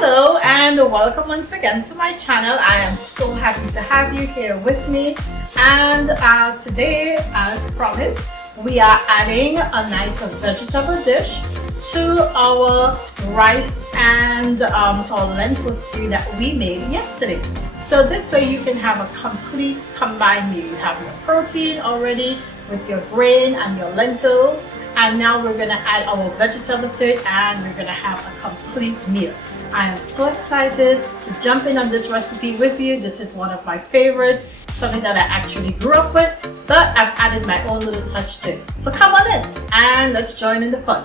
Hello and welcome once again to my channel. I am so happy to have you here with me, and today, as promised, we are adding a nice vegetable dish to our rice and our lentil stew that we made yesterday. So this way you can have a complete combined meal. You have your protein already with your grain and your lentils, and now we're going to add our vegetable to it, and we're going to have a complete meal. I am so excited to jump in on this recipe with you. This is one of my favorites, something that I actually grew up with, but I've added my own little touch to it. So come on in and let's join in the fun.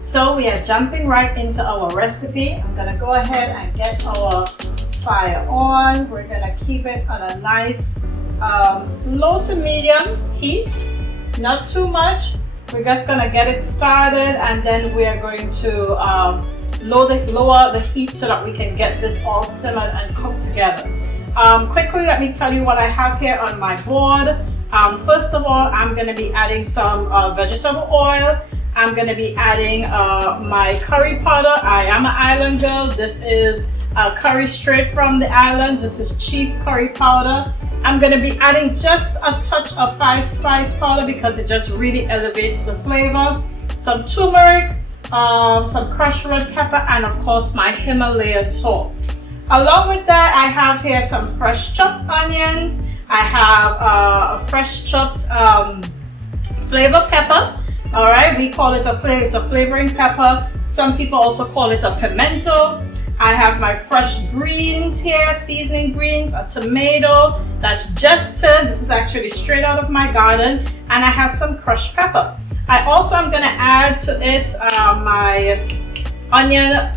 So we are jumping right into our recipe. I'm gonna go ahead and get our fire on. We're gonna keep it on a nice low to medium heat, not too much. We're just gonna get it started, and then we are going to lower the heat so that we can get this all simmered and cooked together. Quickly, let me tell you what I have here on my board. First of all, I'm gonna be adding some vegetable oil. I'm going to be adding my curry powder. I am an island girl. This is curry straight from the islands. This is chief curry powder. I'm going to be adding just a touch of 5-spice powder because it just really elevates the flavor. Some turmeric, some crushed red pepper, and of course my Himalayan salt. Along with that, I have here some fresh chopped onions. I have a fresh chopped flavor pepper. All right, we call it it's a flavoring pepper. Some people also call it a pimento. I have my fresh greens here, seasoning greens, a tomato that's just turned. This is actually straight out of my garden. And I have some crushed pepper. I also am gonna add to it my onion,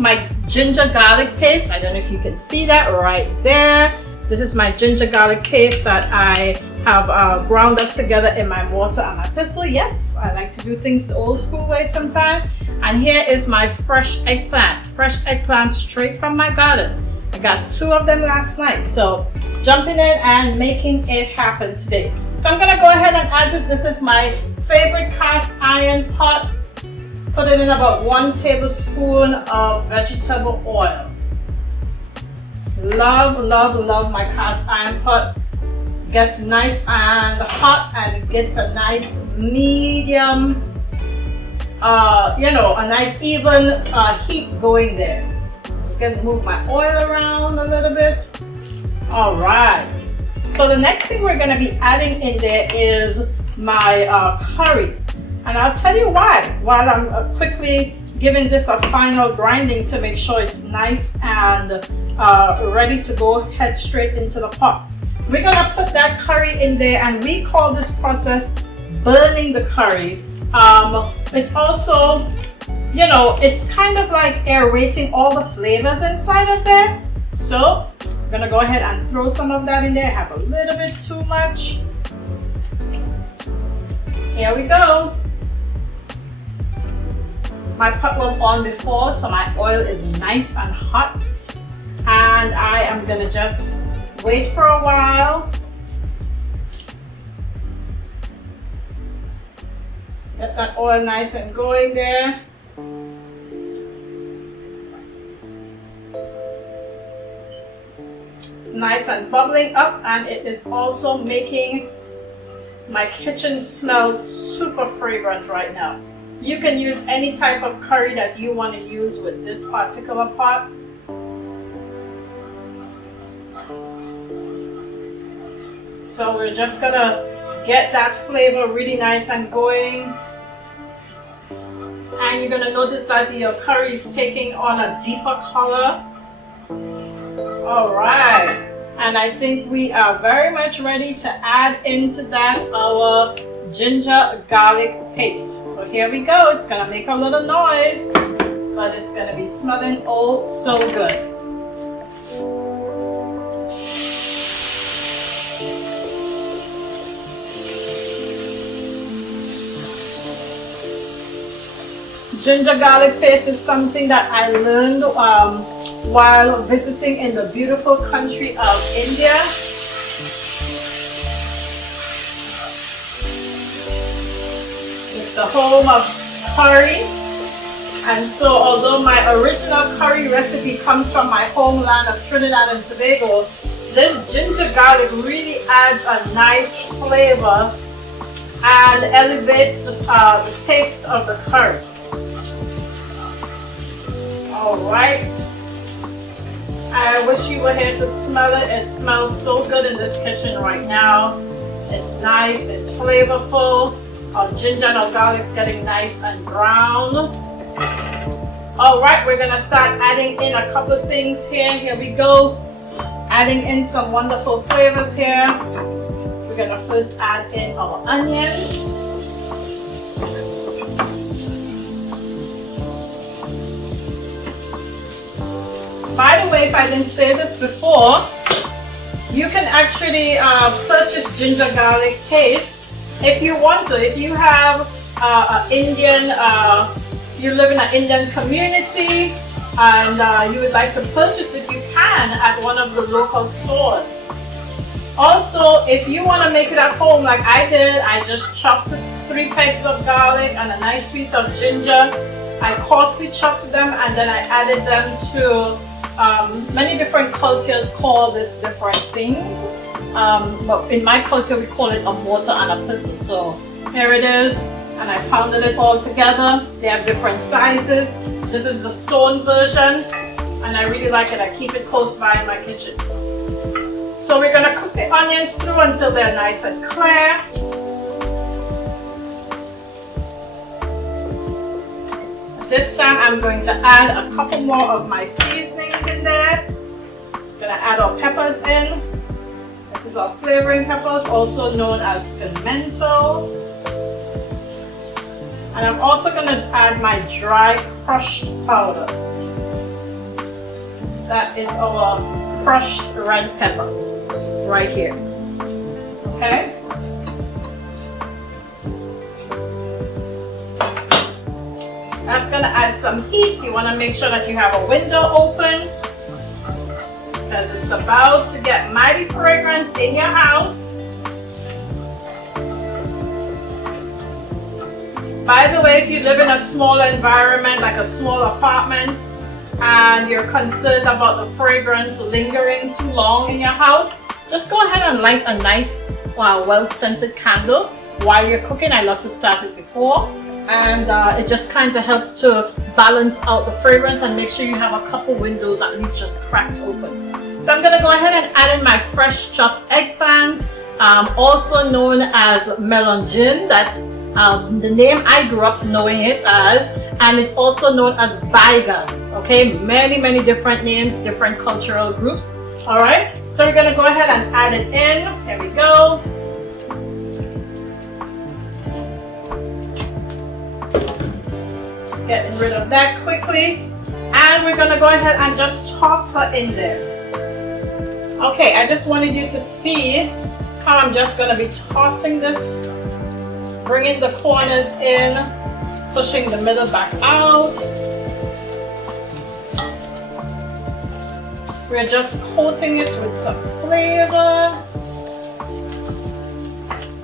my ginger garlic paste. I don't know if you can see that right there. This is my ginger garlic paste that I have ground up together in my mortar and my pestle. Yes, I like to do things the old school way sometimes. And here is my fresh eggplant straight from my garden. I got 2 of them last night. So jumping in and making it happen today. So I'm gonna go ahead and add this. This is my favorite cast iron pot. Put it in about 1 tablespoon of vegetable oil. Love, love, love my cast iron pot. Gets nice and hot, and it gets a nice medium, a nice even heat going there. Just gonna move my oil around a little bit. All right. So the next thing we're gonna be adding in there is my curry, and I'll tell you why while I'm quickly giving this a final grinding to make sure it's nice and ready to go head straight into the pot. We're gonna put that curry in there, and we call this process burning the curry. It's also, it's kind of like aerating all the flavors inside of there. So I'm gonna go ahead and throw some of that in there. I have a little bit too much. Here we go. My pot was on before, so my oil is nice and hot. And I am gonna just wait for a while. Get that oil nice and going there. It's nice and bubbling up, and it is also making my kitchen smell super fragrant right now. You can use any type of curry that you want to use with this particular pot. So we're just gonna get that flavor really nice and going. And you're gonna notice that your curry is taking on a deeper color. All right. And I think we are very much ready to add into that our ginger garlic paste. So here we go. It's gonna make a little noise, but it's gonna be smelling oh so good. Ginger garlic paste is something that I learned while visiting in the beautiful country of India. It's the home of curry. And so although my original curry recipe comes from my homeland of Trinidad and Tobago, this ginger garlic really adds a nice flavor and elevates the taste of the curry. Alright. I wish you were here to smell it. It smells so good in this kitchen right now. It's nice, it's flavorful. Our ginger and our garlic's getting nice and brown. Alright, we're gonna start adding in a couple of things here. Here we go. Adding in some wonderful flavors here. We're gonna first add in our onions. By the way, if I didn't say this before, you can actually purchase ginger garlic paste if you want to. If you have you live in an Indian community and you would like to purchase it, you can at one of the local stores. Also, if you want to make it at home like I did, I just chopped 3 pegs of garlic and a nice piece of ginger. I coarsely chopped them and then I added them to many different cultures call this different things, but in my culture we call it a mortar and a pestle. So here it is, and I pounded it all together. They have different sizes. This is the stone version and I really like it. I keep it close by in my kitchen. So we're going to cook the onions through until they're nice and clear. This time I'm going to add a couple more of my seasonings in there. I'm going to add our peppers in. This is our flavoring peppers, also known as pimento. And I'm also going to add my dry crushed powder. That is our crushed red pepper right here. Okay? That's going to add some heat. You want to make sure that you have a window open because it's about to get mighty fragrant in your house. By the way, if you live in a small environment, like a small apartment, and you're concerned about the fragrance lingering too long in your house, just go ahead and light a nice, well-scented candle while you're cooking. I love to start it before. And it just kind of helps to balance out the fragrance and make sure you have a couple windows at least just cracked open. So I'm going to go ahead and add in my fresh chopped eggplant, also known as melongene. That's the name I grew up knowing it as, and it's also known as baigan. Okay, many different names, different cultural groups. All right, so we're going to go ahead and add it in. Here we go. Getting rid of that quickly, and we're going to go ahead and just toss her in there. Okay, I just wanted you to see how I'm just going to be tossing this, bringing the corners in, pushing the middle back out. We're just coating it with some flavor,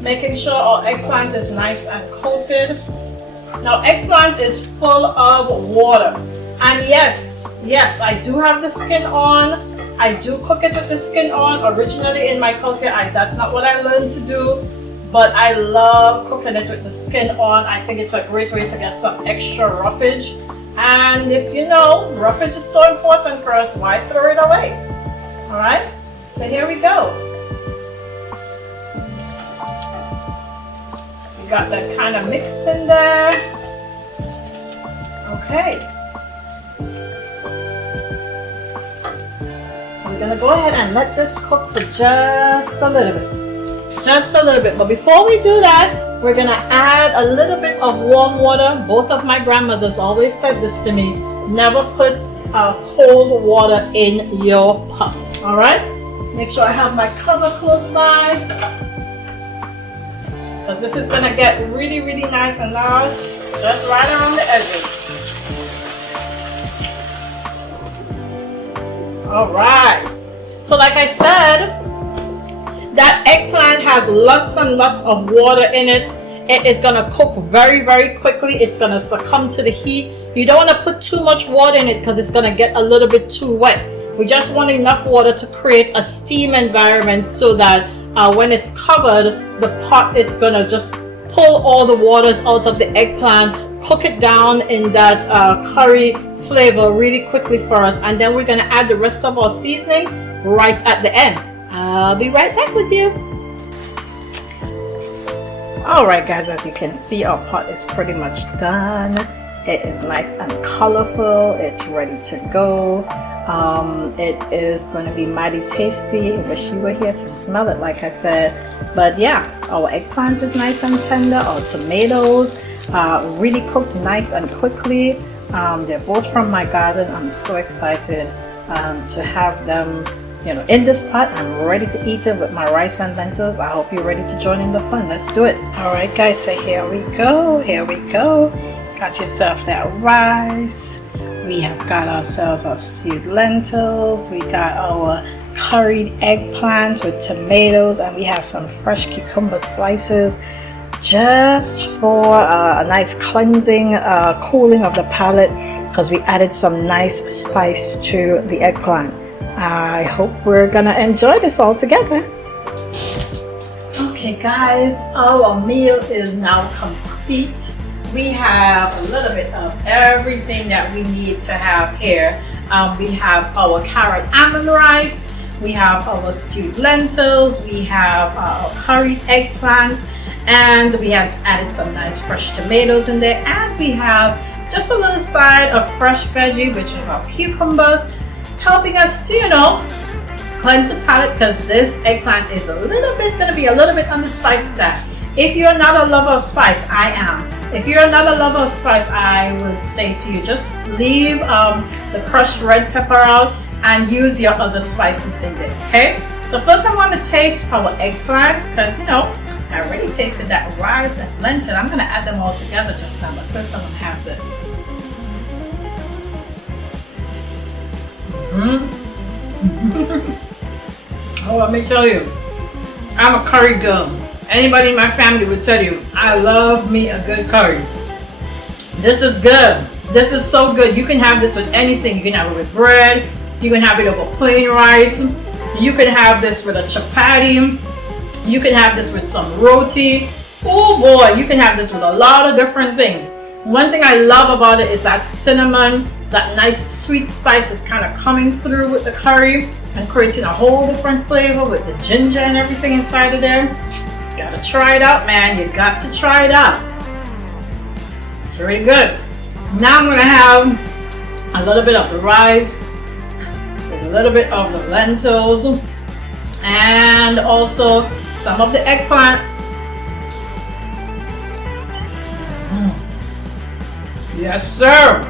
making sure our eggplant is nice and coated. Now, eggplant is full of water, and yes, I do have the skin on. I do cook it with the skin on. Originally in my culture, that's not what I learned to do, but I love cooking it with the skin on. I think it's a great way to get some extra roughage, and if you know, roughage is so important for us, why throw it away? All right, so here we go. Got that kind of mixed in there. Okay. We're gonna go ahead and let this cook for just a little bit. Just a little bit. But before we do that, we're gonna add a little bit of warm water. Both of my grandmothers always said this to me. Never put cold water in your pot. Alright? Make sure I have my cover close by, because this is going to get really nice and large. Just right around the edges. All right. So like I said, that eggplant has lots and lots of water in it. It is going to cook very, very quickly. It's going to succumb to the heat. You don't want to put too much water in it because it's going to get a little bit too wet. We just want enough water to create a steam environment so that when it's covered, the pot, it's going to just pull all the waters out of the eggplant, cook it down in that curry flavor really quickly for us. And then we're going to add the rest of our seasonings right at the end. I'll be right back with you. Alright guys, as you can see, our pot is pretty much done. It is nice and colorful. It's ready to go. It is going to be mighty tasty. I wish you were here to smell it, like I said. But yeah, our eggplant is nice and tender. Our tomatoes really cooked nice and quickly. They're both from my garden. I'm so excited to have them, you know, in this pot. I'm ready to eat it with my rice and lentils. I hope you're ready to join in the fun. Let's do it. All right guys, so here we go. Got yourself that rice. We have got ourselves our stewed lentils. We got our curried eggplant with tomatoes, and we have some fresh cucumber slices just for a nice cleansing, cooling of the palate, because we added some nice spice to the eggplant. I hope we're gonna enjoy this all together. Okay guys, our meal is now complete. We have a little bit of everything that we need to have here. We have our carrot almond rice, we have our stewed lentils, we have our curried eggplant, and we have added some nice fresh tomatoes in there, and we have just a little side of fresh veggie, which is our cucumbers, helping us to, you know, cleanse the palate, because this eggplant is gonna be a little bit on the spicy side. If you're not a lover of spice, I am. If you're not a lover of spice, I would say to you, just leave the crushed red pepper out and use your other spices in there, okay? So first I want to taste our eggplant, because, you know, I already tasted that rice and lentil. I'm gonna add them all together just now, but first I'm gonna have this. Oh, let me tell you, I'm a curry girl. Anybody in my family would tell you, I love me a good curry. This is good. This is so good. You can have this with anything. You can have it with bread. You can have it over plain rice. You can have this with a chapati. You can have this with some roti. Oh boy, you can have this with a lot of different things. One thing I love about it is that cinnamon, that nice sweet spice is kind of coming through with the curry and creating a whole different flavor with the ginger and everything inside of there. You gotta try it out, man. You got to try it out. It's really good. Now I'm gonna have a little bit of the rice with a little bit of the lentils and also some of the eggplant. Yes, sir.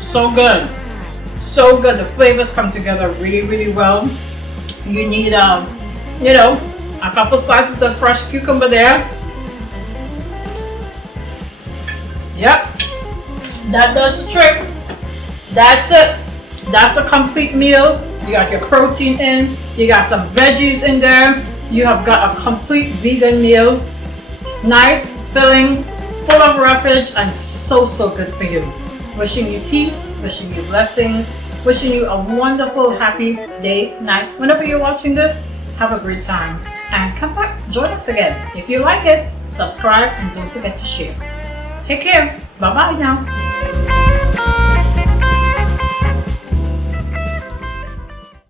So good. So good. The flavors come together really, really well. You need, you know, a couple slices of fresh cucumber there. Yep. That does the trick. That's it. That's a complete meal. You got your protein in. You got some veggies in there. You have got a complete vegan meal. Nice, filling, full of refuge, and so, so good for you. Wishing you peace, wishing you blessings, wishing you a wonderful, happy day, night. Whenever you're watching this, have a great time. And come back, join us again. If you like it, subscribe, and don't forget to share. Take care. Bye-bye now.